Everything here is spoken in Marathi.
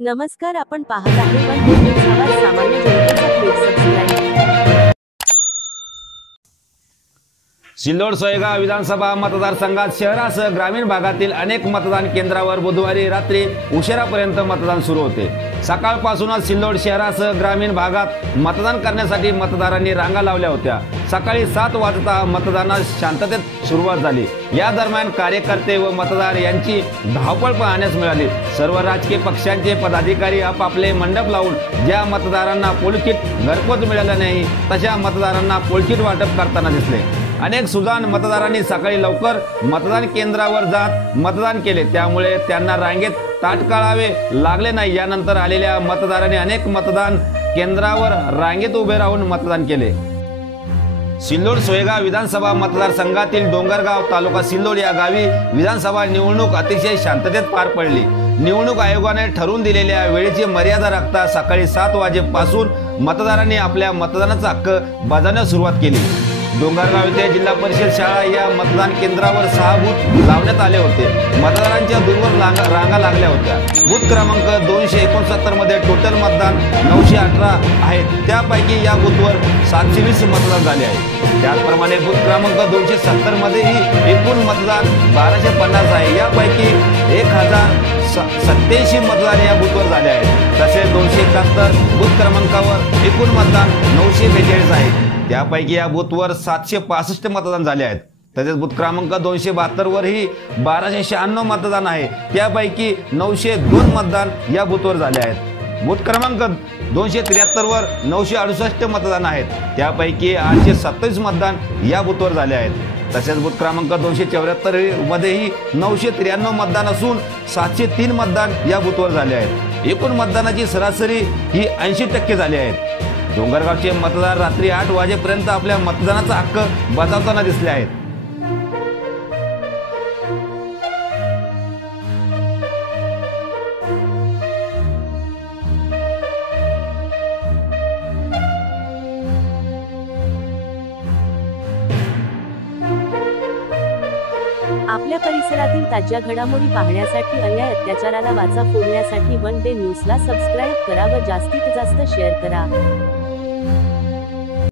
नमस्कार, आपण पाहत आहे वन डे न्यूज आवाज. सामान्य जनतेचा क्लिक सबस्क्राइब. सिल्लोड सोयगाव विधानसभा मतदारसंघात शहरासह ग्रामीण भागातील अनेक मतदान केंद्रावर बुधवारी रात्री उशिरापर्यंत मतदान सुरू होते. सकाळपासूनच सिल्लोड शहरासह ग्रामीण भागात मतदान करण्यासाठी मतदारांनी रांगा लावल्या होत्या. सकाळी 7 वाजता मतदानास शांततेत सुरुवात झाली. या दरम्यान कार्यकर्ते व मतदार यांची धावपळ पाहण्यास मिळाली. सर्व राजकीय पक्षांचे पदाधिकारी आपापले मंडप लावून ज्या मतदारांना पोल किट घरपोच मिळालं नाही तशा मतदारांना पोल किट वाटप करताना दिसले. अनेक सुजाण मतदारांनी सकाळी लवकर मतदान केंद्रावर जात मतदान केले, त्यामुळे त्यांना रांगेत ताट काढावे लागले नाही. यानंतर आलेल्या मतदारांनी अनेक मतदान केंद्रावर रांगेत उभे राहून मतदान केले. सिल्लोड सोयगाव विधानसभा मतदारसंघातील डोंगरगाव तालुका सिल्लोड या गावी विधानसभा निवडणूक अतिशय शांततेत पार पडली. निवडणूक आयोगाने ठरवून दिलेल्या वेळेची मर्यादा राखता सकाळी 7 वाजेपासून मतदारांनी आपल्या मतदानाचा हक्क बजावण्यास सुरुवात केली. डोंगरगाव येथे जिल्हा परिषद शाळा या मतदान केंद्रावर 6 बूथ लावण्यात आले होते. मतदारांच्या दूरवर रांगा लागल्या होत्या. बूथ क्रमांक 269 मध्ये टोटल मतदान 918 आहेत. त्यापैकी या बूथवर 720 मतदान झाले आहे. त्याचप्रमाणे बूथ क्रमांक 270 मध्येही एकूण मतदान 1250 आहे. यापैकी 1087 मतदान या बूथवर झाले आहेत. तसेच 271 बूथ क्रमांकावर एकूण मतदान 942 आहे. त्यापैकी या बूथवर 765 मतदान झाले आहेत. तसेच बूथ क्रमांक 272 वरही 1296 मतदान आहे. त्यापैकी 902 मतदान या बूथवर झाले आहेत. बूथ क्रमांक 273 वर 968 मतदान आहेत. त्यापैकी 827 मतदान या बूथवर झाले आहेत. तसेच बूथ क्रमांक 274 मध्येही 993 मतदान असून 703 मतदान या बूथवर झाले आहेत. एकूण मतदानाची सरासरी ही 80% झाली आहे. डोंगरगावचे मतदार रात्री 8 वाजेपर्यंत आपल्या मतदानाचा हक्क बजावताना दिसले आहेत. आपल्या परिसरातील ताज्या घडामोडी पाहण्यासाठी, अन्याय अत्याचाराला वाचा फोडण्यासाठी वन डे न्यूजला सबस्क्राइब करा व जास्तीत जास्त शेअर करा.